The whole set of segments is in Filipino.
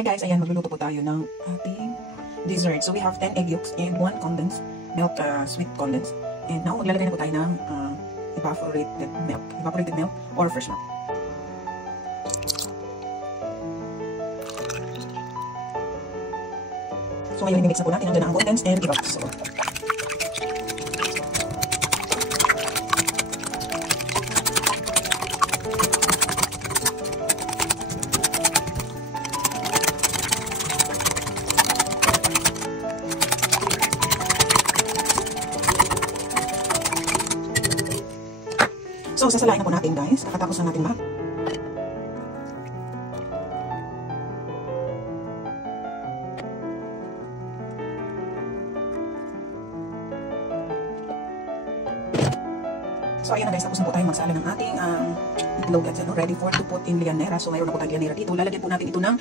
Hi guys, ayan, magluluto po tayo ng ating dessert. So we have 10 egg yolks and 1 condensed milk, sweet condensed. And now maglalagay na po tayo ng evaporated milk or fresh milk. So ngayon i-mix na po natin ang condensed and yolks. So, sasalain na po natin guys. Kakatapos na natin ba? So, ayan na guys. Tapos na po tayo magsala ng ating itlog at ready for to put in lianera. So, mayroon na po tayong lianera dito. Lalagyan po natin ito ng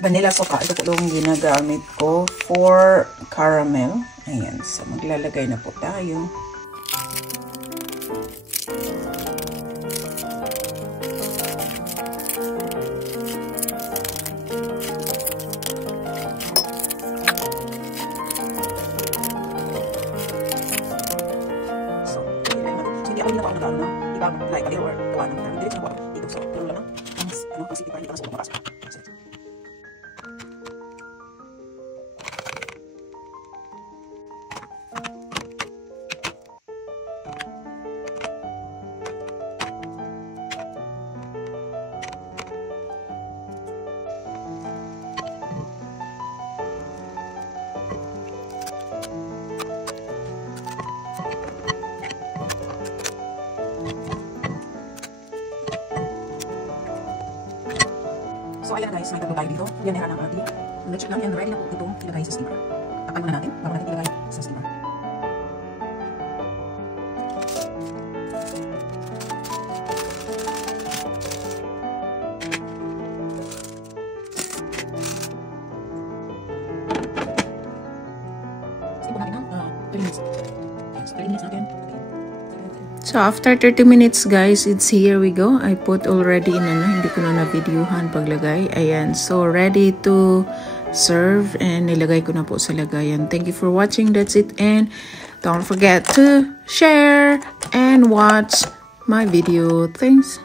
vanilla soka. Ito po yung ginagamit ko for caramel. Ayan. So, maglalagay na po tayo. Ako hindi na ako nag-ano na ibang like a little or gawa ng parang diretso na po ako dito. So, pero lang ang city parang hindi ka na sa makasok. So, ayan na guys, may tatlo tayo dito. Yan na ng ating leche lang yan. Ready na po itong ilagay sa steamer. Takpan muna natin bago natin ilagay sa steamer. Steam po natin ng 30 minutes. Yes, 30 minutes natin. So after 30 minutes guys, it's here we go. I put already in hindi ko na videohan paglagay. Ayan, so ready to serve and nilagay ko na po sa lagayan. Thank you for watching. That's it, and don't forget to share and watch my video. Thanks.